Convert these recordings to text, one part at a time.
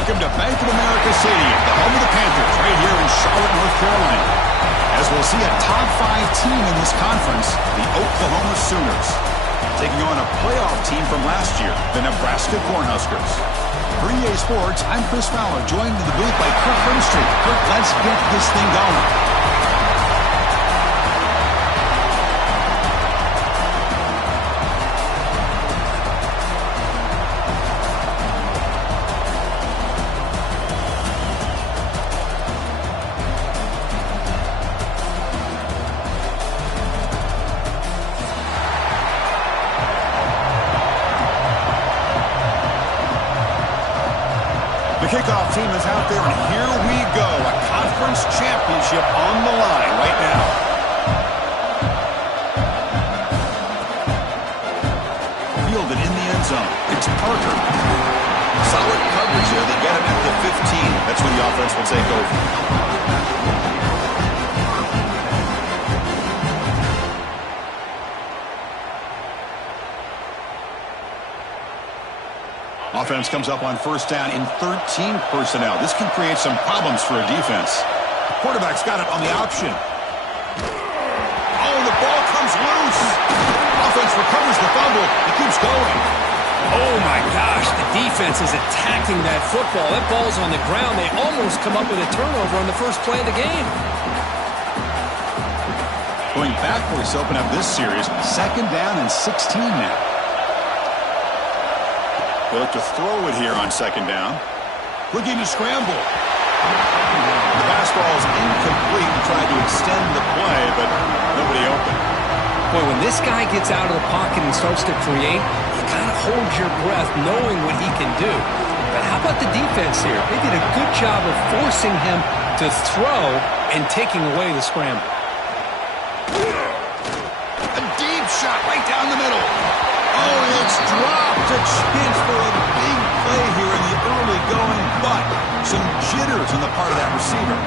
Welcome to Bank of America Stadium, the home of the Panthers, right here in Charlotte, North Carolina. As we'll see a top 5 team in this conference, the Oklahoma Sooners, taking on a playoff team from last year, the Nebraska Cornhuskers. For EA Sports, I'm Chris Fowler, joined in the booth by Kirk Brimstreet. Kirk, let's get this thing going. Kickoff team is out there, and here we go. A conference championship on the line right now. Fielded in the end zone. It's Parker. Solid coverage there. They get him at the 15. That's when the offense will take over. Offense comes up on first down in 13 personnel. This can create some problems for a defense. Quarterback's got it on the option. Oh, the ball comes loose. Offense recovers the fumble. It keeps going. Oh, my gosh. The defense is attacking that football. That ball's on the ground. They almost come up with a turnover on the first play of the game. Going backwards to open up this series. Second down and 16 now. They look to throw it here on second down. Looking to scramble. The pass ball is incomplete. He tried to extend the play, but nobody open. Boy, when this guy gets out of the pocket and starts to create, you kind of hold your breath knowing what he can do. But how about the defense here? They did a good job of forcing him to throw and taking away the scramble. A deep shot right down the middle. Oh, it's dropped. A chance for a big play here in the early going, but some jitters on the part of that receiver.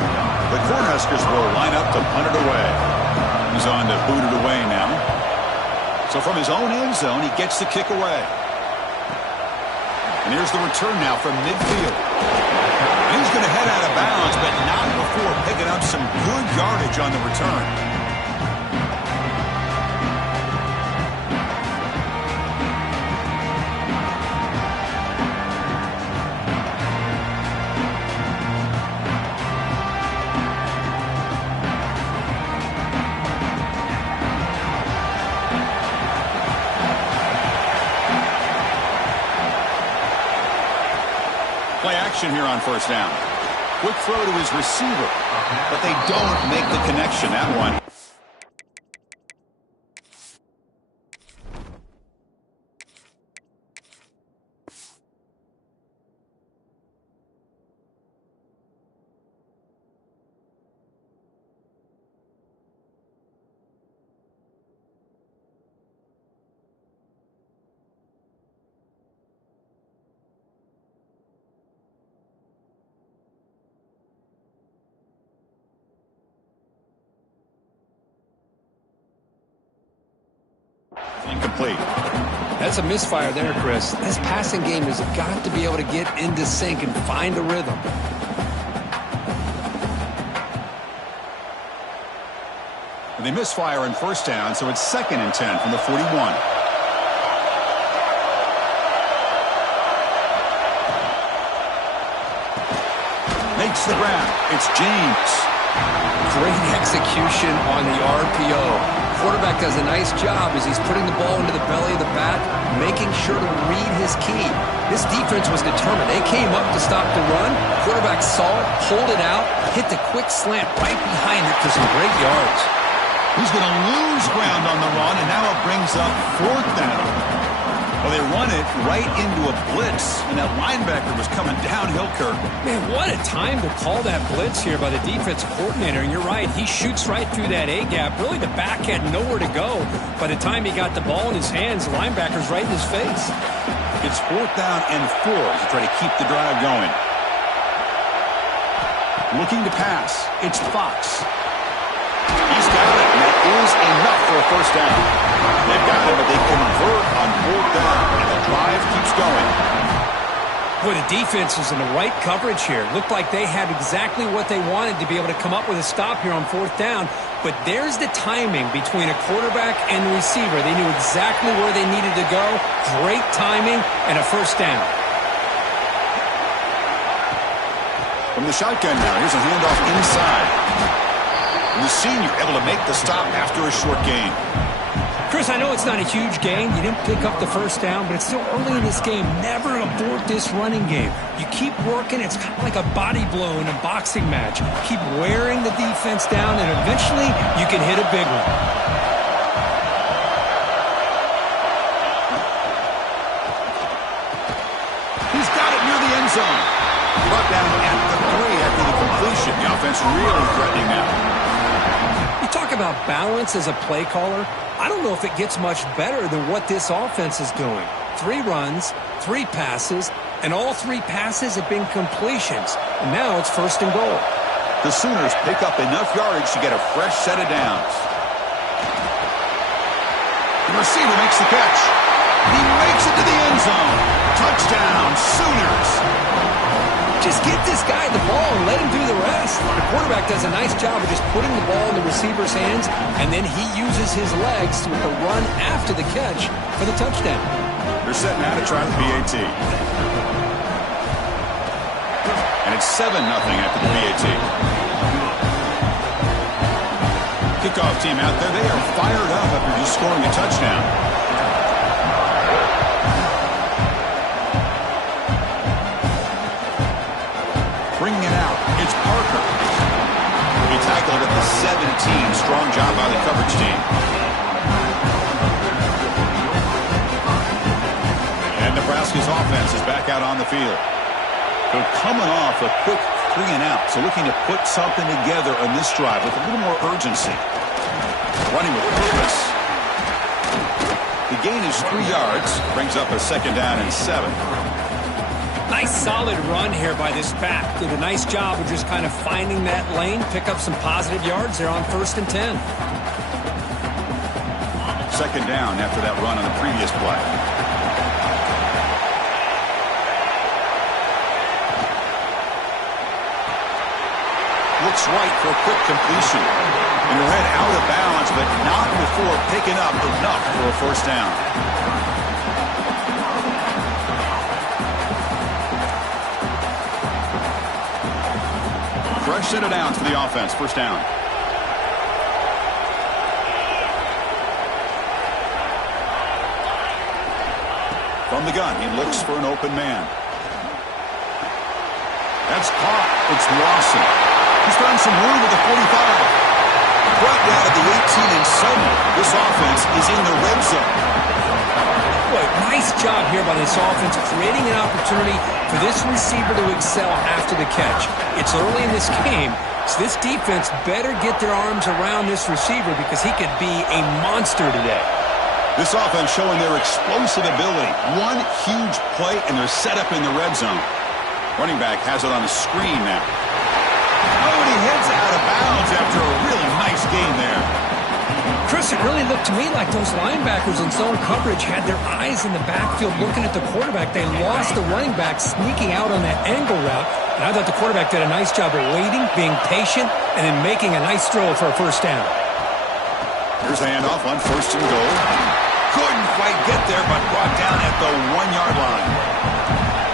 The Cornhuskers will line up to punt it away. He's on to boot it away now. So from his own end zone, he gets the kick away. And here's the return now from midfield. And he's going to head out of bounds, but not before picking up some good yardage on the return. Play action here on first down. Quick throw to his receiver, but they don't make the connection. That one. Incomplete. That's a misfire there, Chris. This passing game has got to be able to get into sync and find a rhythm. And they misfire on first down, so it's 2nd and 10 from the 41. Makes the grab. It's James. Great execution on the RPO. Quarterback does a nice job as he's putting the ball into the belly of the bat, making sure to read his key. This defense was determined. They came up to stop the run. Quarterback saw it, pulled it out, hit the quick slant right behind it for some great yards. He's going to lose ground on the run, and now it brings up 4th down. Well, they run it right into a blitz, and that linebacker was coming downhill, Kirk. Man, what a time to call that blitz here by the defensive coordinator. And you're right, he shoots right through that A-gap. Really, the back had nowhere to go. By the time he got the ball in his hands, the linebacker's right in his face. It's 4th down and 4 to try to keep the drive going. Looking to pass. It's Fox. He's got it, and that is enough for a first down. They've got it, but they convert on 4th down, and the drive keeps going. Boy, the defense was in the right coverage here. Looked like they had exactly what they wanted to be able to come up with a stop here on fourth down. But there's the timing between a quarterback and the receiver. They knew exactly where they needed to go. Great timing and a first down. From the shotgun now, here's a handoff inside. And the senior able to make the stop after a short gain. Chris, I know it's not a huge gain. You didn't pick up the first down, but it's still early in this game. Never abort this running game. You keep working. It's kind of like a body blow in a boxing match. Keep wearing the defense down, and eventually you can hit a big one. He's got it near the end zone. Brought down at the 3 after the completion. The offense really threatening now. You talk about balance as a play caller. I don't know if it gets much better than what this offense is doing. 3 runs, 3 passes, and all 3 passes have been completions. And now it's first and goal. The Sooners pick up enough yardage to get a fresh set of downs. The receiver makes the catch. He makes it to the end zone. Touchdown, Sooners. Just get this guy the ball and let him do the rest. The quarterback does a nice job of just putting the ball in the receiver's hands, and then he uses his legs with the run after the catch for the touchdown. They're setting out to try the PAT. And it's 7-0 after the PAT. Kickoff team out there, they are fired up after just scoring a touchdown. Bringing it out, it's Parker. He tackled at the 17. Strong job by the coverage team. And Nebraska's offense is back out on the field. They're coming off a quick 3-and-out, so looking to put something together on this drive with a little more urgency. Running with purpose. The gain is 3 yards, brings up a second down and 7. Nice solid run here by this back. Did a nice job of just kind of finding that lane, pick up some positive yards there on first and 10. Second down after that run on the previous play. Looks right for a quick completion. And your head out of bounds, but not before picking up enough for a first down. Fresh set of downs for the offense. First down. From the gun, he looks for an open man. That's caught. It's Lawson. He's found some room at the 45. Brought down at the 18, and suddenly this offense is in the red zone. Boy, nice job here by this offense, creating an opportunity for this receiver to excel after the catch. It's early in this game, so this defense better get their arms around this receiver because he could be a monster today. This offense showing their explosive ability. One huge play, and they're set up in the red zone. Running back has it on the screen now. Oh, and he heads out of bounds after a really nice gain there. Chris, it really looked to me like those linebackers in zone coverage had their eyes in the backfield looking at the quarterback. They lost the running back sneaking out on that angle route. And I thought the quarterback did a nice job of waiting, being patient, and then making a nice throw for a first down. Here's a handoff on first and goal. Couldn't quite get there, but brought down at the 1-yard line.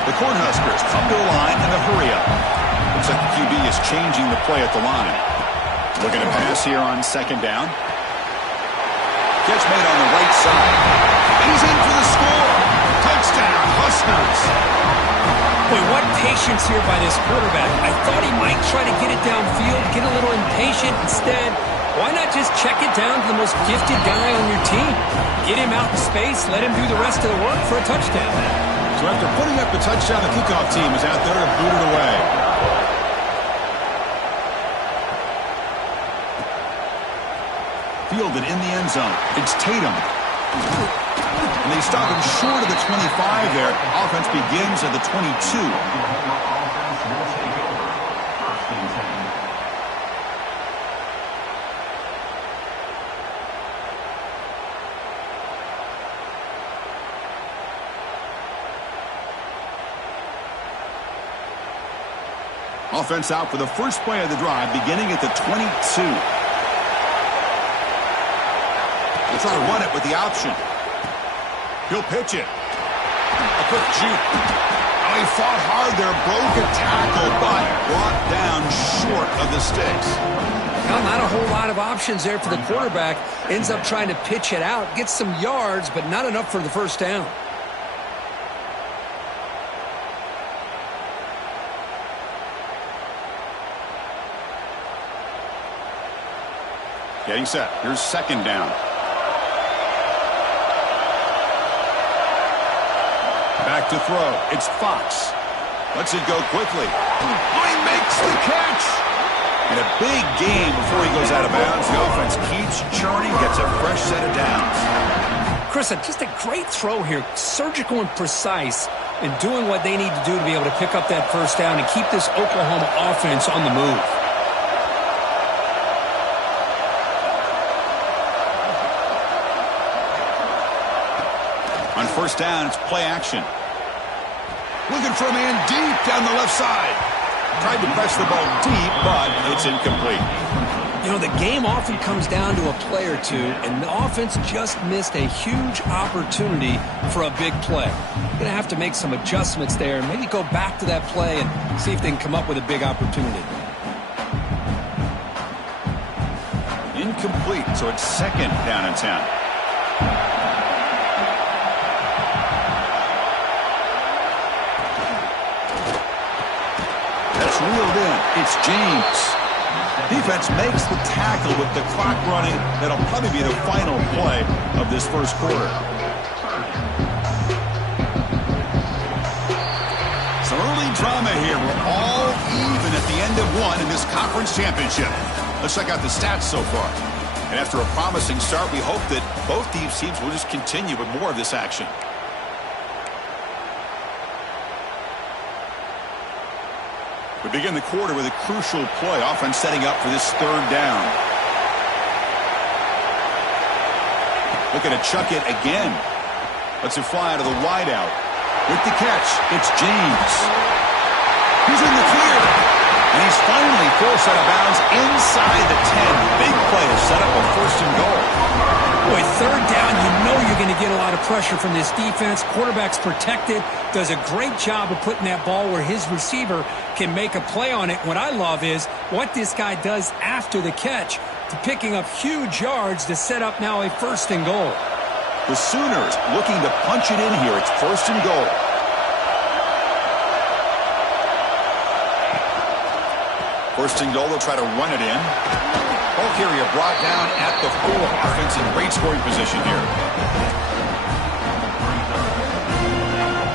The Cornhuskers come to the line in the hurry-up. Looks like the QB is changing the play at the line. Looking to pass here on second down. Catch made on the right side. And he's in for the score. Touchdown, Huskers. Boy, what patience here by this quarterback. I thought he might try to get it downfield, get a little impatient. Instead, why not just check it down to the most gifted guy on your team? Get him out in space, let him do the rest of the work for a touchdown. So after putting up the touchdown, the kickoff team is out there to boot it away. Fielded in the end zone. It's Tatum. And they stop him short of the 25 there. Offense begins at the 22. Offense out for the first play of the drive, beginning at the 22. He'll try to run it with the option. He'll pitch it. A quick juke. Oh, he fought hard there, broke a tackle, but brought down short of the sticks. Well, not a whole lot of options there for the quarterback. Ends up trying to pitch it out, gets some yards, but not enough for the first down. Getting set. Here's second down. Back to throw. It's Fox. Lets it go quickly. Oh, he makes the catch. And a big game before he goes out of bounds. The offense keeps churning, gets a fresh set of downs. Chris, just a great throw here. Surgical and precise in doing what they need to do to be able to pick up that first down and keep this Oklahoma offense on the move. On first down, it's play action. Looking for a man deep down the left side. Tried to press the ball deep, but it's incomplete. You know, the game often comes down to a play or two, and the offense just missed a huge opportunity for a big play. Going to have to make some adjustments there, maybe go back to that play and see if they can come up with a big opportunity. Incomplete, so it's second down and 10. Reeled in. It's James. Defense makes the tackle with the clock running. That'll probably be the final play of this first quarter. Some early drama here. We're all even at the end of one in this conference championship. Let's check out the stats so far. And after a promising start, we hope that both these teams will just continue with more of this action. We begin the quarter with a crucial play. Offense setting up for this third down. Looking to chuck it again. Lets it fly out of the wideout. With the catch, it's James. He's in the clear. And he's finally forced out of bounds inside the 10. Big play to set up a first and goal. Boy, third down, you know you're going to get a lot of pressure from this defense. Quarterback's protected, does a great job of putting that ball where his receiver can make a play on it. What I love is what this guy does after the catch, to picking up huge yards to set up now a first and goal. The Sooners looking to punch it in here. It's first and goal. First and goal, they'll try to run it in. Ball carrier brought down at the 4. Offense in great scoring position here.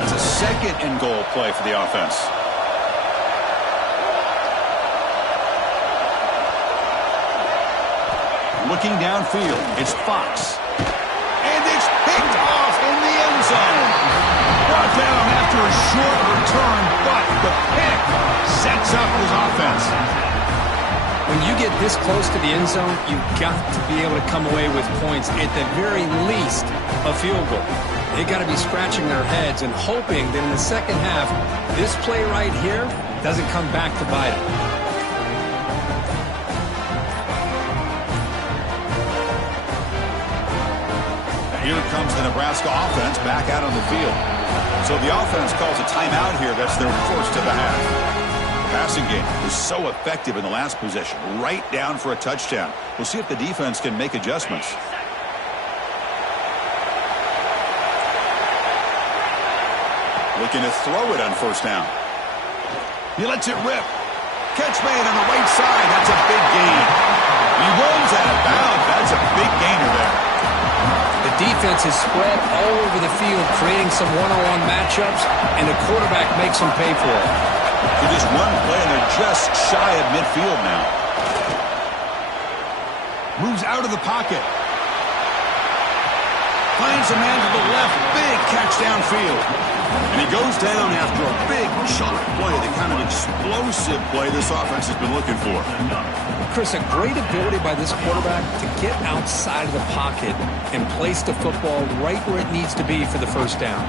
It's a second and goal play for the offense. Looking downfield, it's Fox. And it's picked off in the end zone. Brought down after a short return, but the pick sets up his offense. When you get this close to the end zone, you've got to be able to come away with points, at the very least, a field goal. They've got to be scratching their heads and hoping that in the second half, this play right here doesn't come back to bite them. Here comes the Nebraska offense back out on the field. So the offense calls a timeout here. That's their first of the half. The passing game was so effective in the last possession, right down for a touchdown. We'll see if the defense can make adjustments. Looking to throw it on first down. He lets it rip. Catch made on the right side. That's a big gain. He rolls out of bounds. That's a big gainer there. The defense is spread all over the field, creating some one-on-one matchups, and the quarterback makes them pay for it. For just one play, and they're just shy of midfield now. Moves out of the pocket. Finds a man to the left. Big catch downfield. And he goes down after a big chunk play, the kind of explosive play this offense has been looking for. Chris, a great ability by this quarterback to get outside of the pocket and place the football right where it needs to be for the first down.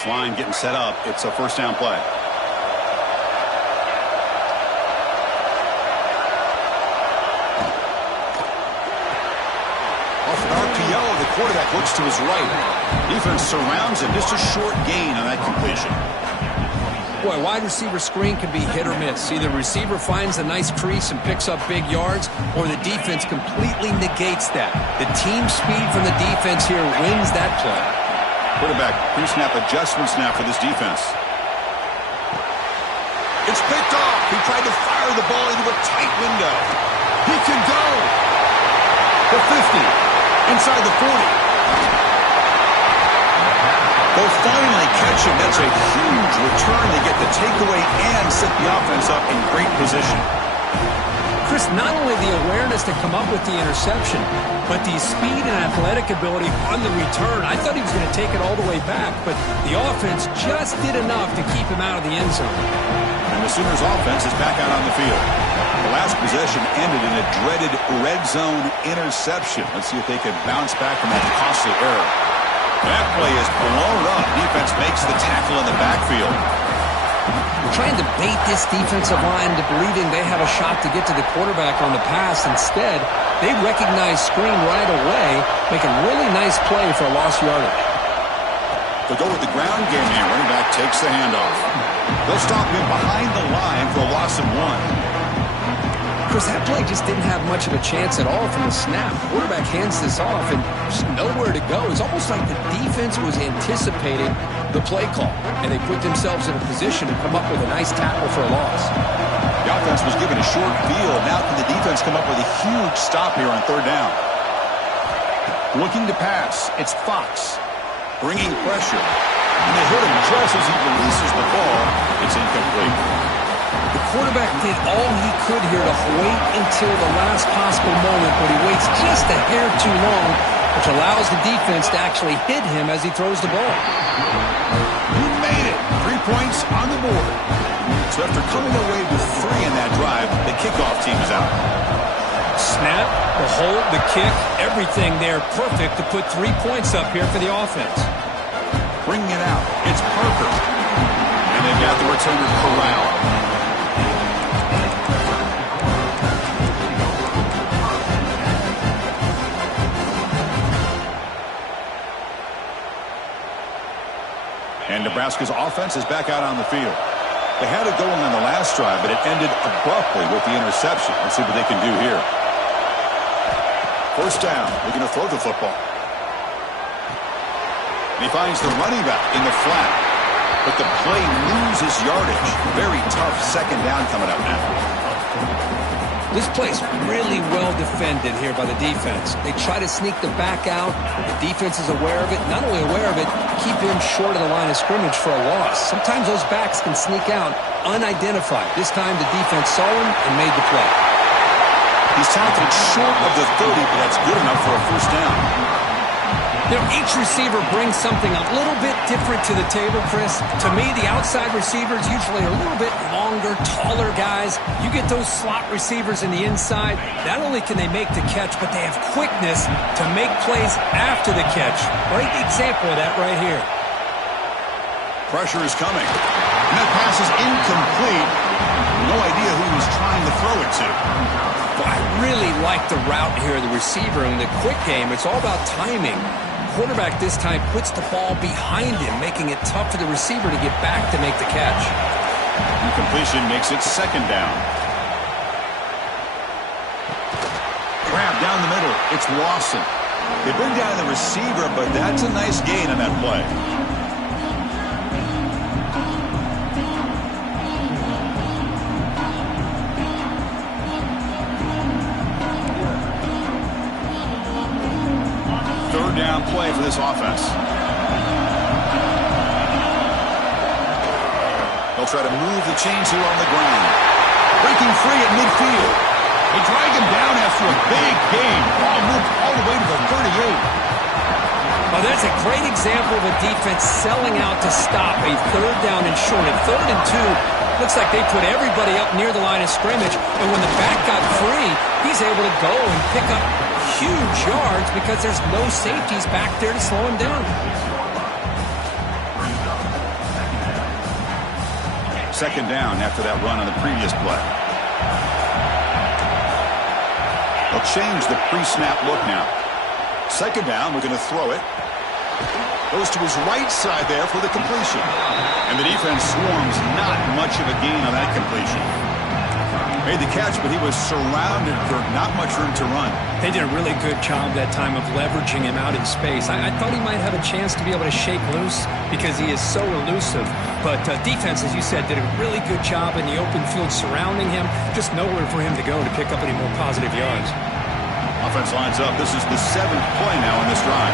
This line getting set up. It's a first down play. Off an RPO, the quarterback looks to his right. Defense surrounds him. Just a short gain on that completion. Boy, wide receiver screen can be hit or miss. Either receiver finds a nice crease and picks up big yards, or the defense completely negates that. The team speed from the defense here wins that play. Quarterback pre-snap adjustments now for this defense. It's picked off. He tried to fire the ball into a tight window. He can go. The 50. Inside the 40. They'll finally catch him. That's a huge return. They get the takeaway and set the offense up in great position. Chris, not only the awareness to come up with the interception, but the speed and athletic ability on the return. I thought he was going to take it all the way back, but the offense just did enough to keep him out of the end zone. And the Sooners offense is back out on the field. The last possession ended in a dreaded red zone interception. Let's see if they can bounce back from that costly error. That play is blown up. Defense makes the tackle in the backfield. Trying to bait this defensive line to believing they have a shot to get to the quarterback on the pass. Instead, they recognize screen right away, make a really nice play for a lost yardage. They'll go with the ground game here. Running back takes the handoff. They'll stop him behind the line for a loss of 1. Chris, that play just didn't have much of a chance at all from the snap. Quarterback hands this off and just nowhere to go. It's almost like the defense was anticipating the play call, and they put themselves in a position to come up with a nice tackle for a loss. The offense was given a short field. Now can the defense come up with a huge stop here on third down? Looking to pass. It's Fox. Bringing pressure. And they hit him just as he releases the ball. It's incomplete. The quarterback did all he could here to wait until the last possible moment, but he waits just a hair too long, which allows the defense to actually hit him as he throws the ball. He made it. 3 points on the board. So after coming away with 3 in that drive, the kickoff team is out. Snap, the hold, the kick, everything there perfect to put 3 points up here for the offense. Bringing it out. It's Parker. And they've got the returner corralled. And Nebraska's offense is back out on the field. They had it going on the last drive, but it ended abruptly with the interception. Let's see what they can do here. First down. They're going to throw the football. And he finds the running back in the flat. But the play loses yardage. Very tough second down coming up now. This play's really well defended here by the defense. They try to sneak the back out. The defense is aware of it. Not only aware of it, keep him short of the line of scrimmage for a loss. Sometimes those backs can sneak out unidentified. This time the defense saw him and made the play. He's tackled short of the 30, but that's good enough for a first down. You know, each receiver brings something a little bit different to the table, Chris. To me, the outside receivers usually are a little bit longer, taller guys. You get those slot receivers in the inside, not only can they make the catch, but they have quickness to make plays after the catch. Great example of that right here. Pressure is coming. And that pass is incomplete. No idea who he was trying to throw it to. But I really like the route here of the receiver. In the quick game, it's all about timing. Quarterback this time puts the ball behind him, making it tough for the receiver to get back to make the catch. Incompletion makes it second down. Grab down the middle. It's Lawson. They bring down the receiver, but that's a nice gain on that play. Third down play for this offense. They'll try to move the chains here on the ground. Breaking free at midfield. They drag him down after a big gain. Ball moved all the way to the 38. Well, that's a great example of a defense selling out to stop a third down and short. At 3rd and 2, looks like they put everybody up near the line of scrimmage. And when the back got free, he's able to go and pick up huge yards because there's no safeties back there to slow him down. second down after that run on the previous play. They'll change the pre-snap look now. Second down, we're going to throw it. Goes to his right side there for the completion. And the defense swarms, not much of a gain on that completion. Made the catch, but he was surrounded for not much room to run. They did a really good job that time of leveraging him out in space. I thought he might have a chance to be able to shake loose because he is so elusive. But defense, as you said, did a really good job in the open field surrounding him. Just nowhere for him to go to pick up any more positive yards. Offense lines up. This is the 7th play now in this drive.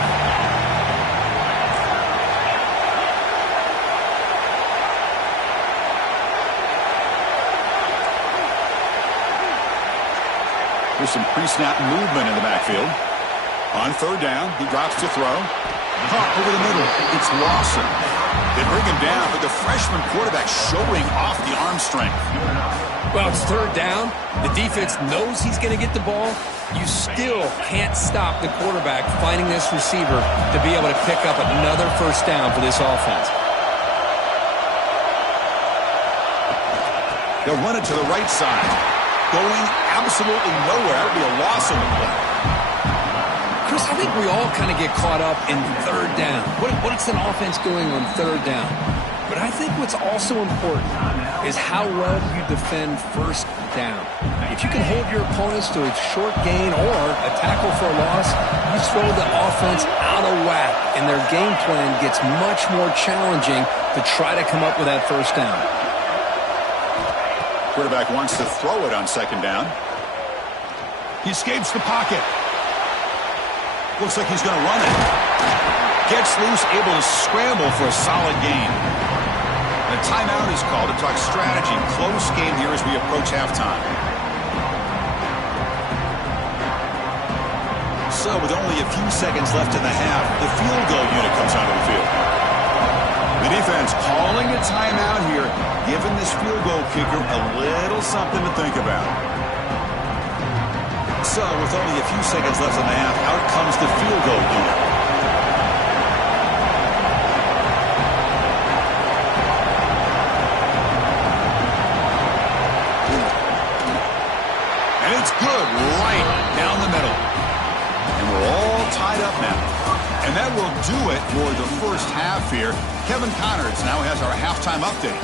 There's some pre-snap movement in the backfield. On third down, he drops to throw. Caught over the middle. It's Lawson. They bring him down, but the freshman quarterback showing off the arm strength. Well, it's third down. The defense knows he's going to get the ball. You still can't stop the quarterback finding this receiver to be able to pick up another first down for this offense. They'll run it to the right side. Going absolutely nowhere. That would be a loss on the play. Chris, I think we all kind of get caught up in third down. What's an offense doing on third down? But I think what's also important is how well you defend first down. If you can hold your opponents to a short gain or a tackle for a loss, you throw the offense out of whack, and their game plan gets much more challenging to try to come up with that first down. Quarterback wants to throw it on second down. He escapes the pocket. Looks like he's going to run it. Gets loose, able to scramble for a solid gain. And a timeout is called to talk strategy. Close game here as we approach halftime. So with only a few seconds left in the half, the field goal unit comes onto the field. The defense calling a timeout here, giving this field goal kicker a little something to think about. So, with only a few seconds left in the half, out comes the field goal unit. And it's good right down the middle. And we're all tied up now. And that will do it for the first half here. Kevin Connerts now has our halftime update.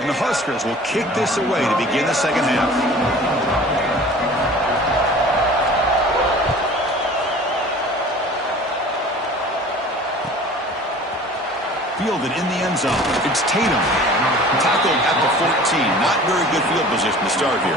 And the Huskers will kick this away to begin the second half. Fielded in the end zone. It's Tatum. Tackled at the 14. Not very good field position to start here.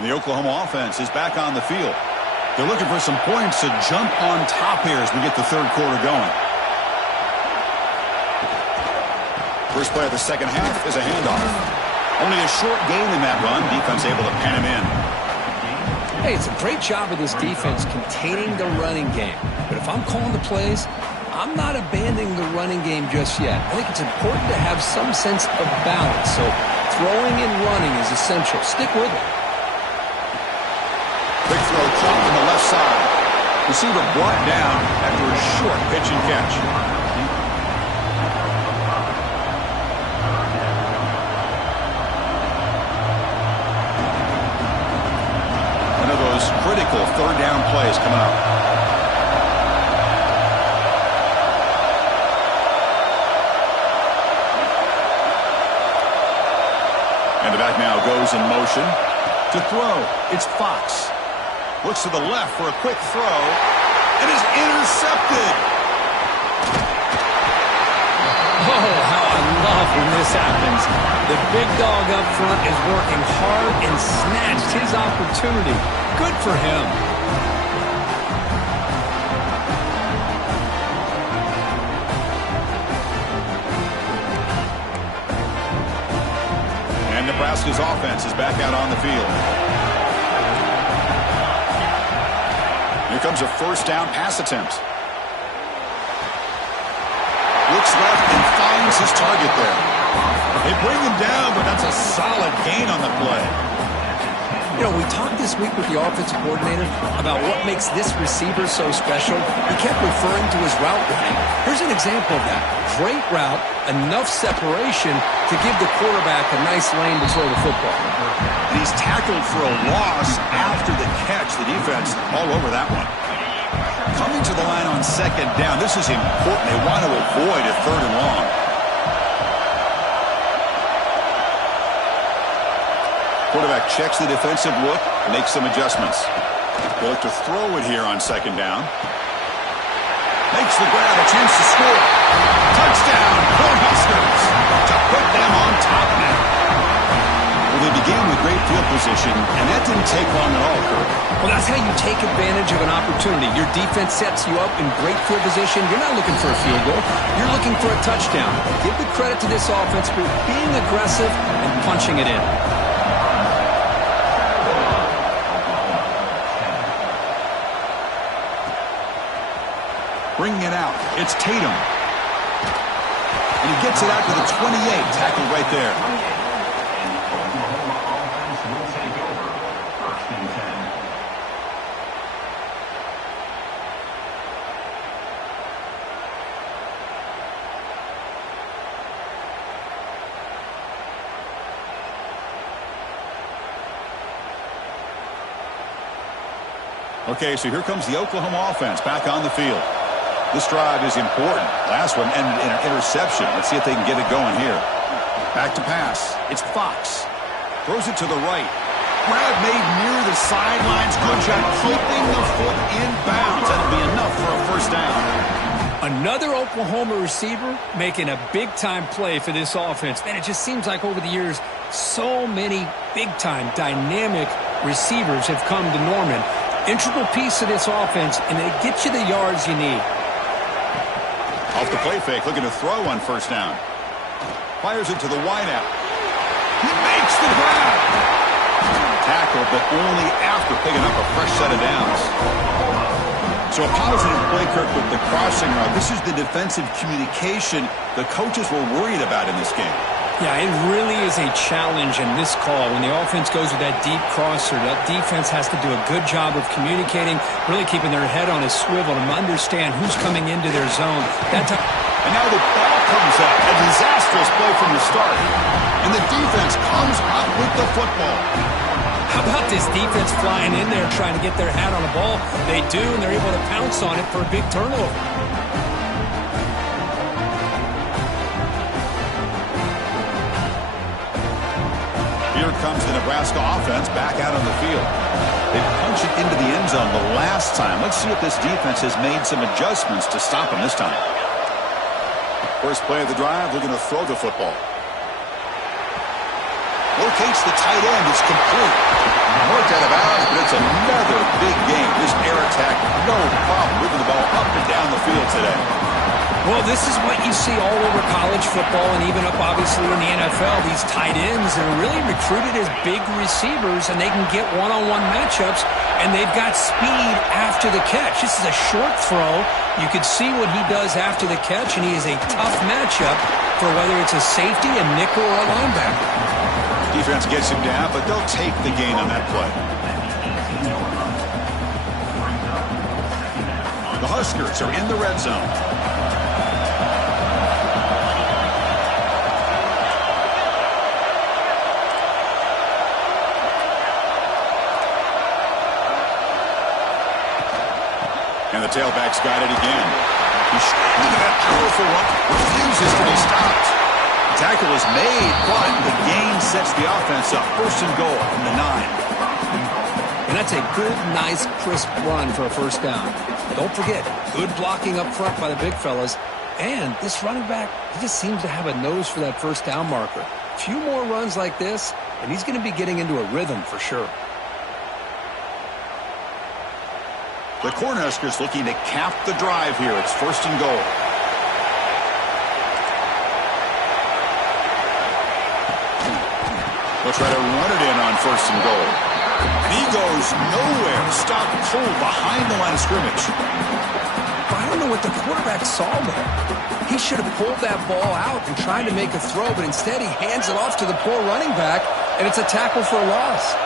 And the Oklahoma offense is back on the field. They're looking for some points to jump on top here as we get the third quarter going. First play of the second half is a handoff. Only a short gain in that run. Defense able to pen him in. Hey, it's a great job of this defense containing the running game. But if I'm calling the plays, I'm not abandoning the running game just yet. I think it's important to have some sense of balance. So throwing and running is essential. Stick with it. Big throw caught on the left side. Receiver brought down after a short pitch and catch. One of those critical third down plays coming up. And the back now goes in motion to throw. It's Fox. Looks to the left for a quick throw. It is intercepted. Oh, how I love when this happens. The big dog up front is working hard and snatched his opportunity. Good for him. And Nebraska's offense is back out on the field. Here comes a first down pass attempt. Looks left and finds his target there. They bring him down, but that's a solid gain on the play. You know, we talked this week with the offensive coordinator about what makes this receiver so special. He kept referring to his route running. Here's an example of that. Great route, enough separation to give the quarterback a nice lane to throw the football. And he's tackled for a loss after the catch. The defense all over that one. Coming to the line on second down. This is important. They want to avoid a third and long. Quarterback checks the defensive look, makes some adjustments. They'll look to throw it here on second down. Makes the grab, a chance to score. Touchdown, Cornhuskers, to put them on top now. Well, they began with great field position, and that didn't take long at all, Kurt. Well, that's how you take advantage of an opportunity. Your defense sets you up in great field position. You're not looking for a field goal. You're looking for a touchdown. Give the credit to this offense for being aggressive and punching it in. Bringing it out. It's Tatum. And he gets it out to the 28. Tackled right there. Okay, so here comes the Oklahoma offense back on the field. This drive is important. Last one ended in an interception. Let's see if they can get it going here. Back to pass. It's Fox. Throws it to the right. Grab made near the sidelines. Good job keeping the foot in bounds. That'll be enough for a first down. Another Oklahoma receiver making a big-time play for this offense. Man, it just seems like over the years, so many big-time, dynamic receivers have come to Norman. Integral piece of this offense, and they get you the yards you need. Off the play fake, looking to throw on first down. Fires it to the wideout. He makes the grab. Tackle, but only after picking up a fresh set of downs. So a positive play, Kirk, with the crossing route. This is the defensive communication the coaches were worried about in this game. Yeah, it really is a challenge in this call. When the offense goes with that deep crosser, that defense has to do a good job of communicating, really keeping their head on a swivel to understand who's coming into their zone. And now the ball comes up. A disastrous play from the start. And the defense comes up with the football. How about this defense flying in there trying to get their hat on the ball? They do, and they're able to pounce on it for a big turnover. Here comes the Nebraska offense back out on the field. They punch it into the end zone the last time. Let's see if this defense has made some adjustments to stop them this time. First play of the drive, looking to throw the football. Locates the tight end. It's complete. Marked out of bounds, but it's another big game. This air attack, no problem moving the ball up and down the field today. Well, this is what you see all over college football and even up, obviously, in the NFL. These tight ends are really recruited as big receivers, and they can get one-on-one matchups, and they've got speed after the catch. This is a short throw. You could see what he does after the catch, and he is a tough matchup for whether it's a safety, a nickel, or a linebacker. Defense gets him down, but they'll take the gain on that play. The Huskers are in the red zone. And the tailback's got it again. Look at that powerful one. Refuses to be stopped. Tackle is made, but the gain sets the offense up. First and goal from the 9. And that's a good, nice, crisp run for a first down. Don't forget, good blocking up front by the big fellas. And this running back, he just seems to have a nose for that first down marker. A few more runs like this, and he's going to be getting into a rhythm for sure. The Cornhuskers looking to cap the drive here. It's first and goal. They'll try to run it in on first and goal. And he goes nowhere. Stop cold behind the line of scrimmage. I don't know what the quarterback saw there. He should have pulled that ball out and tried to make a throw, but instead he hands it off to the poor running back, and it's a tackle for a loss.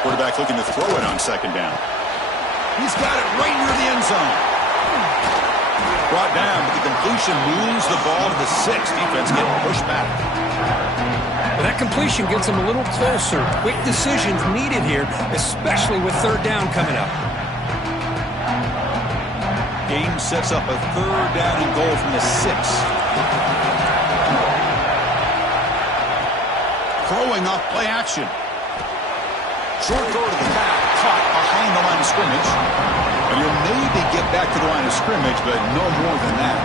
Quarterback looking to throw it on second down. He's got it right near the end zone. Brought down, but the completion moves the ball to the 6. Defense getting pushed back. Well, that completion gets them a little closer. Quick decisions needed here, especially with third down coming up. Game sets up a third down and goal from the 6. Throwing off play action. Short throw to the back, caught behind the line of scrimmage. And you'll maybe get back to the line of scrimmage, but no more than that.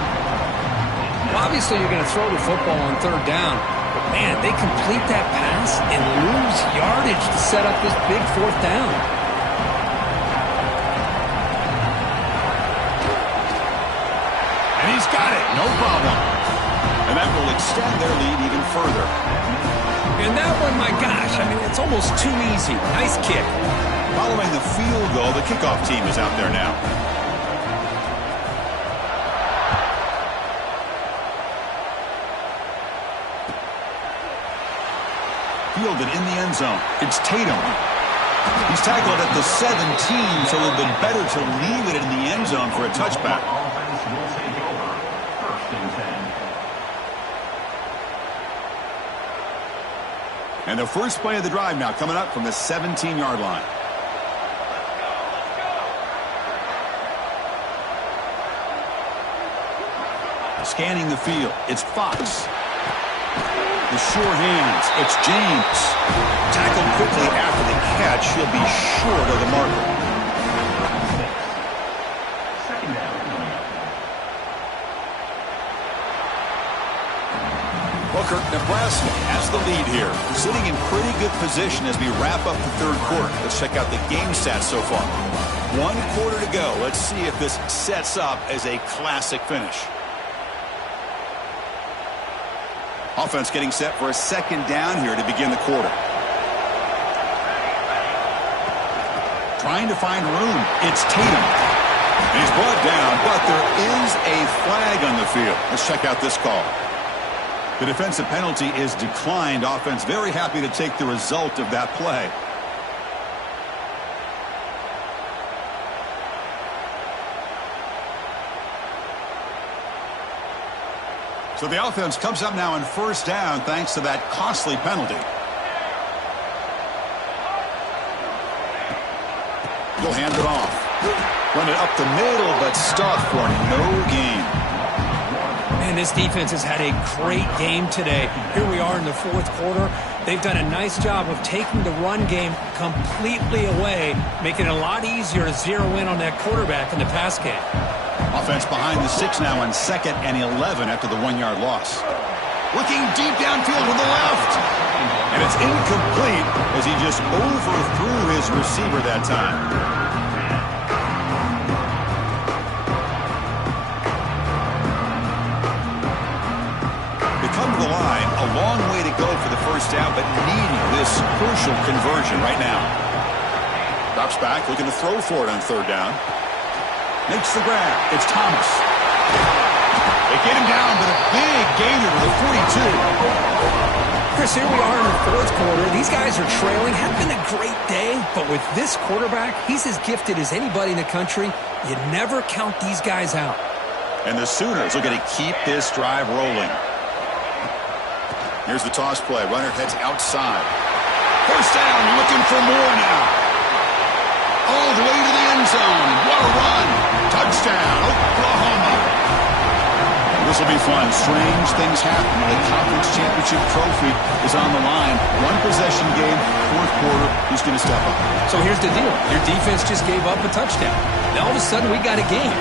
Well, obviously, you're going to throw the football on third down. But, man, they complete that pass and lose yardage to set up this big fourth down. And he's got it. No problem. And that will extend their lead even further. And that one, my gosh, I mean, it's almost too easy. Nice kick. Following the field goal, the kickoff team is out there now. Fielded in the end zone. It's Tatum. He's tackled at the 17, so it would have been better to leave it in the end zone for a touchback. And the first play of the drive now coming up from the 17-yard line. Scanning the field, it's Fox. The sure hands, it's James. Tackled quickly after the catch. He'll be short of the marker. Nebraska has the lead here, sitting in pretty good position as we wrap up the third quarter. Let's check out the game stats so far. 1 quarter to go. Let's see if this sets up as a classic finish. Offense getting set for a second down here to begin the quarter. Trying to find room. It's Tatum. He's brought down, but there is a flag on the field. Let's check out this call. The defensive penalty is declined. Offense very happy to take the result of that play. So the offense comes up now in first down thanks to that costly penalty. He'll hand it off. Run it up the middle, but stuffed for no gain. Man, this defense has had a great game today. Here we are in the fourth quarter. They've done a nice job of taking the run game completely away, making it a lot easier to zero in on that quarterback in the pass game. Offense behind the 6 now on 2nd and 11 after the 1-yard loss. Looking deep downfield to the left. And it's incomplete as he just overthrew his receiver that time. Come to the line, a long way to go for the first down, but needing this crucial conversion right now. Drops back, looking to throw for it on third down. Makes the grab. It's Thomas. They get him down, but a big gainer to the 42. Chris, here we are in the fourth quarter. These guys are trailing. Had been a great day, but with this quarterback, he's as gifted as anybody in the country. You never count these guys out. And the Sooners are going to keep this drive rolling. Here's the toss play. Runner heads outside. First down, looking for more now. All the way to the end zone. What a run. Touchdown, Oklahoma. This will be fun. Strange things happen. The conference championship trophy is on the line. One possession game, fourth quarter. Who's going to step up? So here's the deal. Your defense just gave up a touchdown. Now all of a sudden we got a game.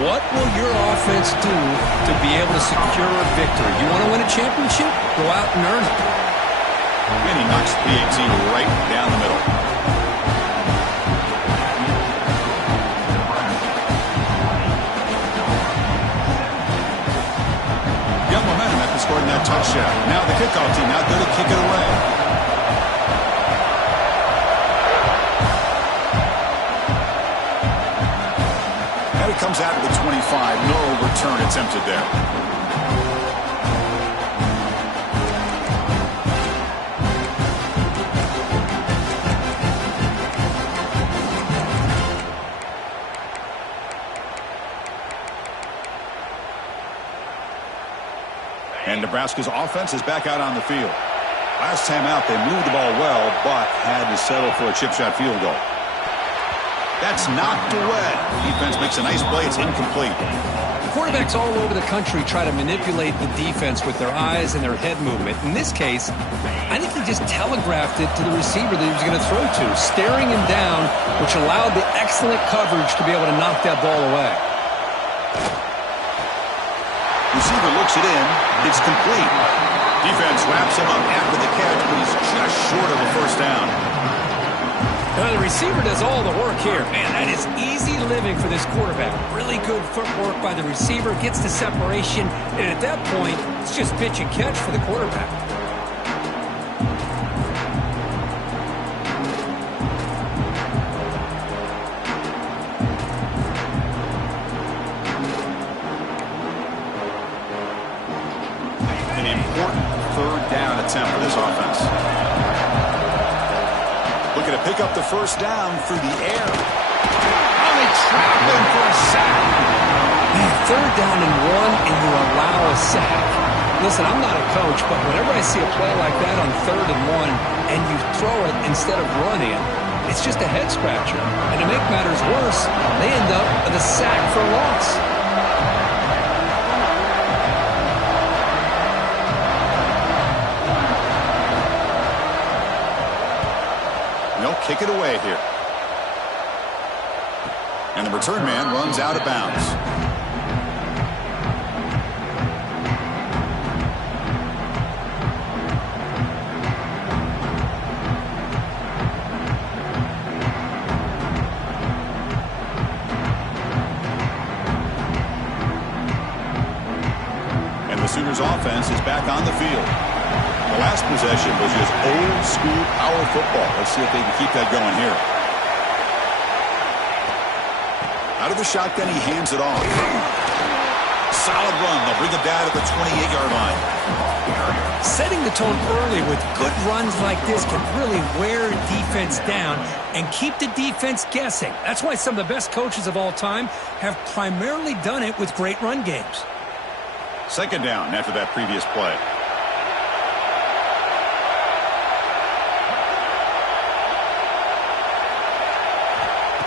What will your offense do to be able to secure a victory? You want to win a championship? Go out and earn it. And he knocks the PAT right down the middle. Got momentum after scoring that touchdown. Now the kickoff team out there to kick it away. comes out of the 25. No return attempted there. And Nebraska's offense is back out on the field. Last time out, they moved the ball well, but had to settle for a chip shot field goal. That's knocked away. Defense makes a nice play. It's incomplete. Quarterbacks all over the country try to manipulate the defense with their eyes and their head movement. In this case, I think he just telegraphed it to the receiver that he was going to throw to, staring him down, which allowed the excellent coverage to be able to knock that ball away. Receiver looks it in. It's complete. Defense wraps him up after the catch, but he's just short of a first down. Now, the receiver does all the work here. Man, that is easy living for this quarterback. Really good footwork by the receiver, gets the separation, and at that point, it's just pitch and catch for the quarterback. An important third down attempt for this offense. Looking to pick up the first down through the air. Oh, they trap him for a sack. Man, third down and 1, and you allow a sack. Listen, I'm not a coach, but whenever I see a play like that on 3rd and 1, and you throw it instead of running it, it's just a head scratcher. And to make matters worse, they end up with a sack for a loss. They'll kick it away here. And the return man runs out of bounds. And the Sooners offense is back on the field. The last possession was just old-school power football. Let's see if they can keep that going here. Out of the shotgun, he hands it off. Solid run. They'll bring it down to the 28-yard line. Setting the tone early with good runs like this can really wear defense down and keep the defense guessing. That's why some of the best coaches of all time have primarily done it with great run games. Second down after that previous play.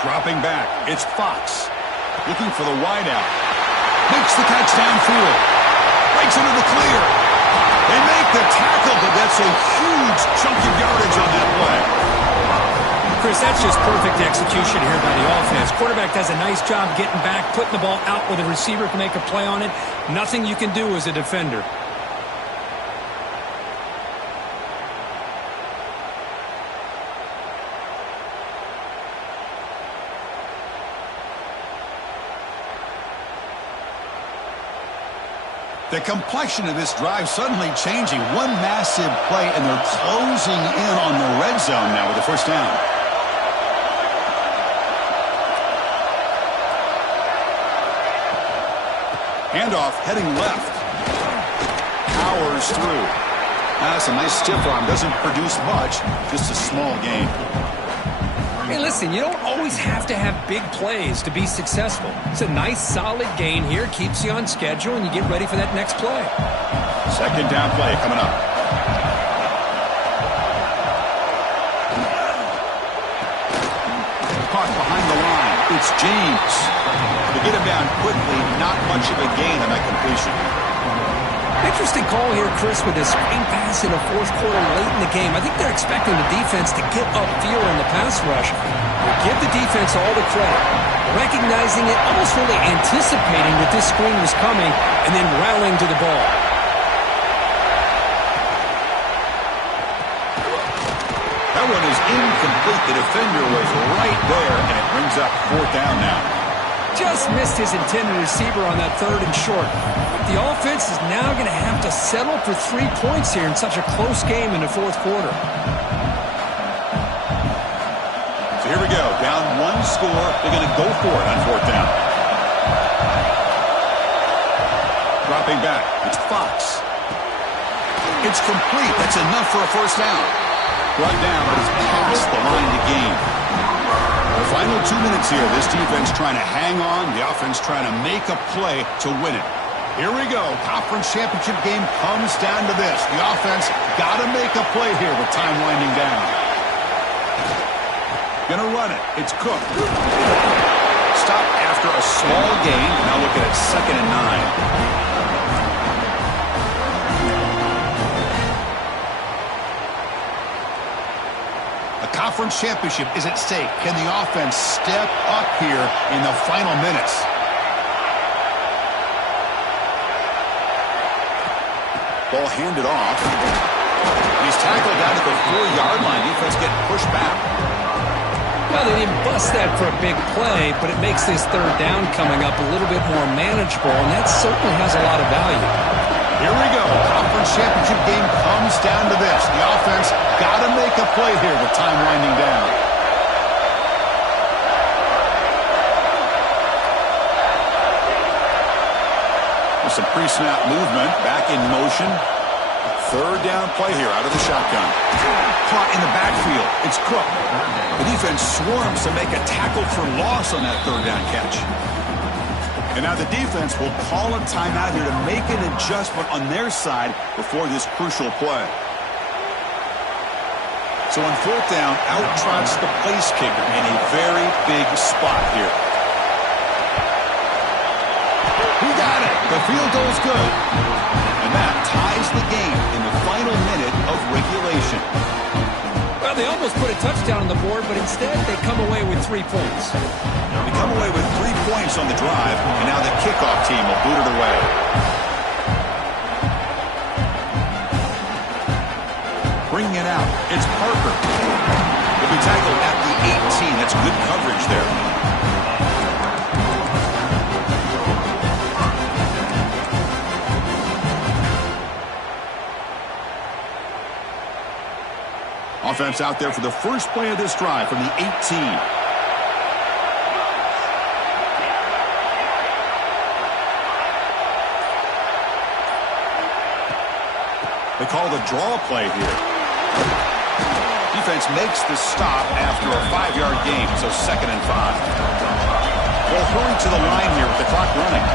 Dropping back, it's Fox. Looking for the wideout. Makes the catch downfield. Breaks into the clear. They make the tackle, but that's a huge chunk of yardage on that play. Chris, that's just perfect execution here by the offense. Quarterback does a nice job getting back, putting the ball out where the receiver can make a play on it. Nothing you can do as a defender. The complexion of this drive suddenly changing. One massive play, and they're closing in on the red zone now with the first down. Handoff heading left. Powers through. That's a nice stiff arm. Doesn't produce much. Just a small gain. Hey, listen, you don't always have to have big plays to be successful. It's a nice, solid gain here. Keeps you on schedule, and you get ready for that next play. Second down play coming up. Caught behind the line. It's James. To get him down quickly, not much of a gain on that completion. Interesting call here, Chris, with this screen pass in the fourth quarter late in the game. I think they're expecting the defense to get upfield on the pass rush. We'll give the defense all the credit. Recognizing it, almost really anticipating that this screen was coming, and then rallying to the ball. That one is incomplete. The defender was right there, and it brings up fourth down now. Just missed his intended receiver on that third and short. The offense is now going to have to settle for 3 points here in such a close game in the fourth quarter. So here we go. Down one score. They're going to go for it on fourth down. Dropping back, it's Fox. It's complete. That's enough for a first down. Brought down, but it's past the line to gain. The final 2 minutes here. This defense trying to hang on. The offense trying to make a play to win it. Here we go. Conference championship game comes down to this. The offense got to make a play here with time winding down. Gonna run it. It's Cook. Stop after a small gain. Now looking at 2nd and 9. Conference championship is at stake. Can the offense step up here in the final minutes? Ball handed off. He's tackled down at the 4-yard line. Defense getting pushed back. Well, they didn't bust that for a big play, but it makes this third down coming up a little bit more manageable, and that certainly has a lot of value. Here we go. Conference championship game comes down to this. The offense got to make a play here with time winding down. With some pre-snap movement, back in motion. Third down play here out of the shotgun. Caught in the backfield. It's Cook. The defense swarms to make a tackle for loss on that third down catch. And now the defense will call a timeout here to make an adjustment on their side before this crucial play. So on 4th down, out trots the place kicker in a very big spot here. He got it. The field goal's good. And that ties the game in the final minute of regulation. Well, they almost put a touchdown on the board, but instead they come away with 3 points. They come away with 3 points on the drive, and now the kickoff team will boot it away. Bringing it out, it's Parker. He'll be tackled at the 18. That's good coverage there. Offense out there for the first play of this drive from the 18. They call the draw play here. Defense makes the stop after a 5-yard gain, so 2nd and 5. They'll hurry to the line here with the clock running.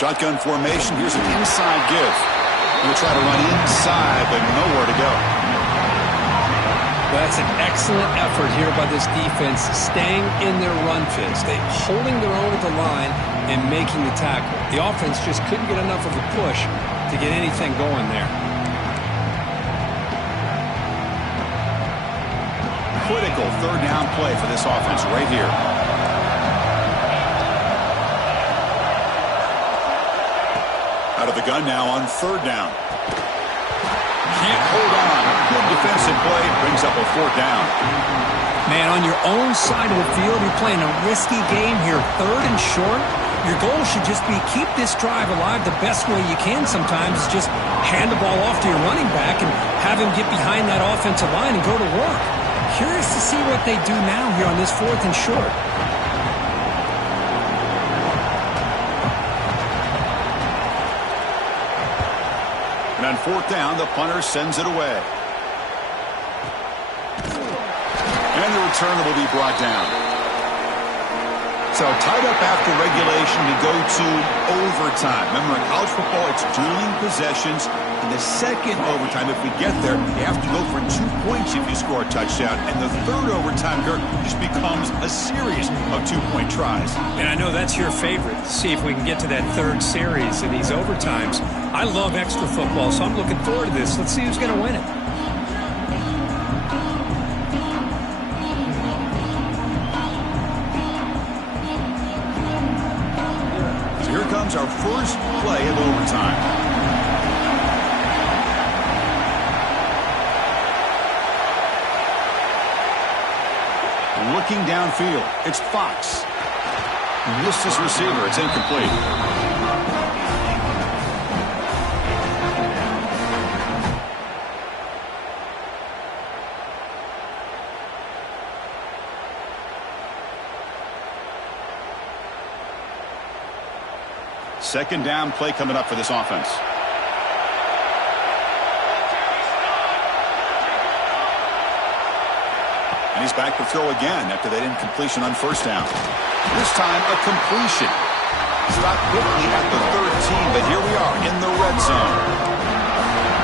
Shotgun formation. Here's an inside give. We'll try to run inside, but nowhere to go. Well, that's an excellent effort here by this defense, staying in their run fits. They holding their own at the line and making the tackle. The offense just couldn't get enough of a push to get anything going there. Critical third down play for this offense right here. Out of the gun now on 3rd down. Can't hold on. Good defensive play. Brings up a 4th down. Man, on your own side of the field, you're playing a risky game here. 3rd and short. Your goal should just be keep this drive alive the best way you can sometimes. Is just hand the ball off to your running back and have him get behind that offensive line and go to work. Curious to see what they do now here on this 4th and short. And on 4th down, the punter sends it away. And the return will be brought down. So tied up after regulation to go to overtime. Remember, in college football, it's dueling possessions. In the second overtime, if we get there, you have to go for 2 points if you score a touchdown. And the third overtime, Kirk, just becomes a series of 2-point tries. And I know that's your favorite. See if we can get to that third series in these overtimes. I love extra football, so I'm looking forward to this. Let's see who's going to win it. Our first play of overtime. Looking downfield, it's Fox. Missed his receiver. It's incomplete. Second down play coming up for this offense. And he's back to throw again after that incompletion on first down. This time a completion. Stopped quickly at the 13, but here we are in the red zone.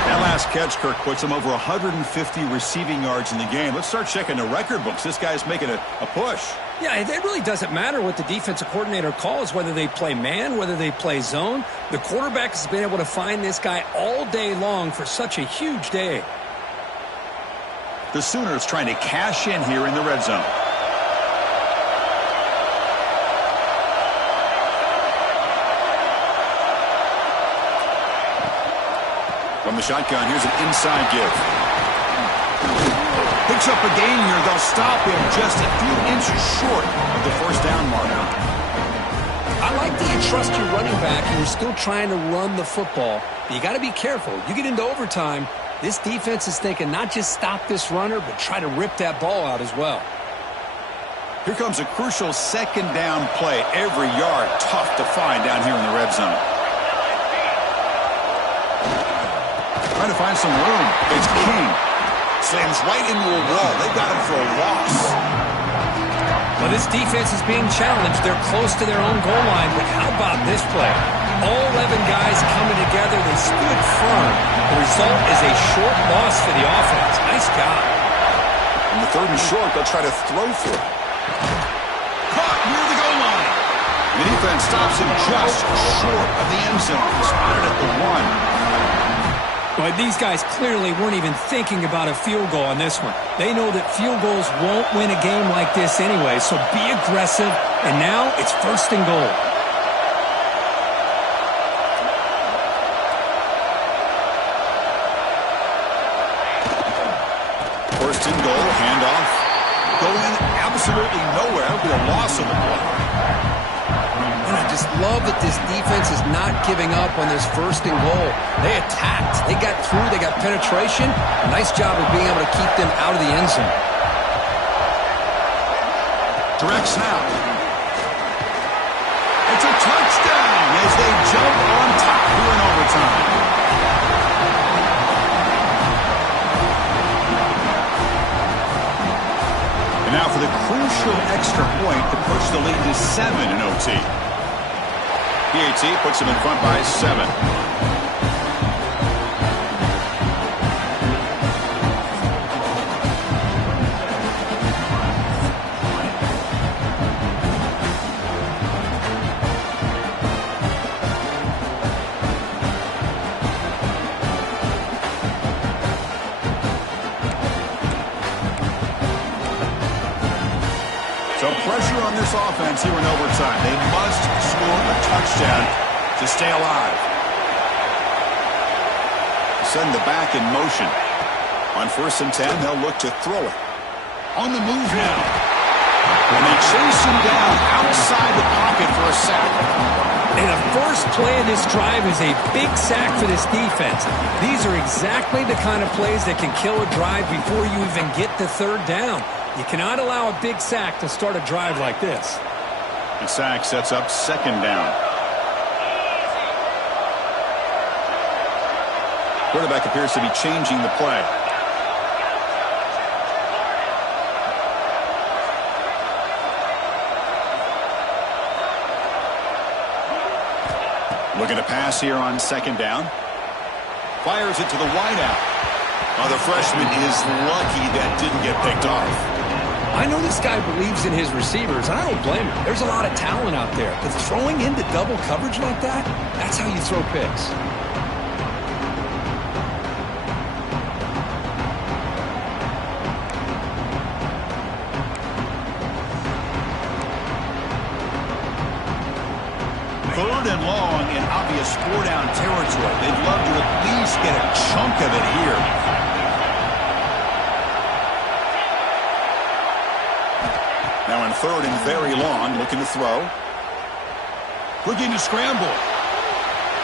That last catch, Kirk, puts him over 150 receiving yards in the game. Let's start checking the record books. This guy's making a push. Yeah, it really doesn't matter what the defensive coordinator calls, whether they play man, whether they play zone. The quarterback has been able to find this guy all day long for such a huge day. The Sooners trying to cash in here in the red zone. From the shotgun, here's an inside give. Picks up a gain here. They'll stop him just a few inches short of the first down marker. I like that you trust your running back and you're still trying to run the football. But you got to be careful. You get into overtime, this defense is thinking not just stop this runner, but try to rip that ball out as well. Here comes a crucial second down play. Every yard tough to find down here in the red zone. Trying to find some room. It's King. Slams right into a wall. They've got him for a loss. Well, this defense is being challenged. They're close to their own goal line, but how about this play? All 11 guys coming together. They stood firm. The result is a short loss for the offense. Nice job. On the third and short, they'll try to throw for it. Caught near the goal line. The defense stops him just short of the end zone. Spotted at the 1. But these guys clearly weren't even thinking about a field goal on this one. They know that field goals won't win a game like this anyway, so be aggressive. And now it's first and goal. First and goal, handoff. Going absolutely nowhere. It'll be a loss of the play. And I just love that this defense is not giving up on this first and goal. They attacked. They got through. They got penetration. Nice job of being able to keep them out of the end zone. Direct snap. It's a touchdown as they jump on top here in overtime. And now for the crucial extra point to push the lead to 7 in OT. PAT puts him in front by 7. So pressure on this offense here in overtime. They must score a touchdown to stay alive. Send the back in motion. On 1st and 10, they'll look to throw it. On the move now. And they chase him down outside the pocket for a sack. And the first play of this drive is a big sack for this defense. These are exactly the kind of plays that can kill a drive before you even get to third down. You cannot allow a big sack to start a drive like this. The sack sets up 2nd down. Quarterback appears to be changing the play. Looking to pass here on 2nd down. Fires it to the wideout. Oh, the freshman is lucky that didn't get picked off. I know this guy believes in his receivers, and I don't blame him. There's a lot of talent out there, but throwing into double coverage like that, that's how you throw picks. Third and long in obvious 4-down territory. They'd love to at least get a chunk of it here. Now in 3rd and very long, looking to throw. Looking to scramble.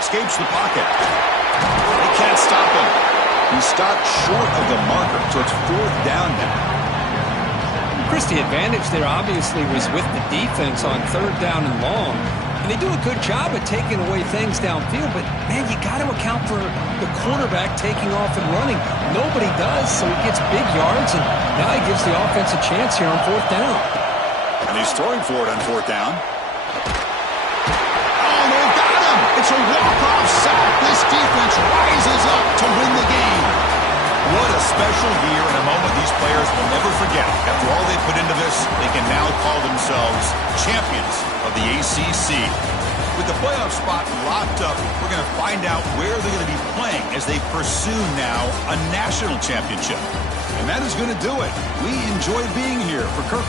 Escapes the pocket. They can't stop him. He stopped short of the marker, so it's 4th down now. Chris, the advantage there obviously was with the defense on 3rd down and long. And they do a good job at taking away things downfield, but, man, you got to account for the quarterback taking off and running. Nobody does, so he gets big yards, and now he gives the offense a chance here on 4th down. And he's throwing for it on 4th down. Oh, they got him! It's a walk-off sack. This defense rises up to win the game. What a special year and a moment these players will never forget. After all they put into this, they can now call themselves champions of the ACC. With the playoff spot locked up, we're going to find out where they're going to be playing as they pursue now a national championship. And that is going to do it. We enjoyed being here. For Kirk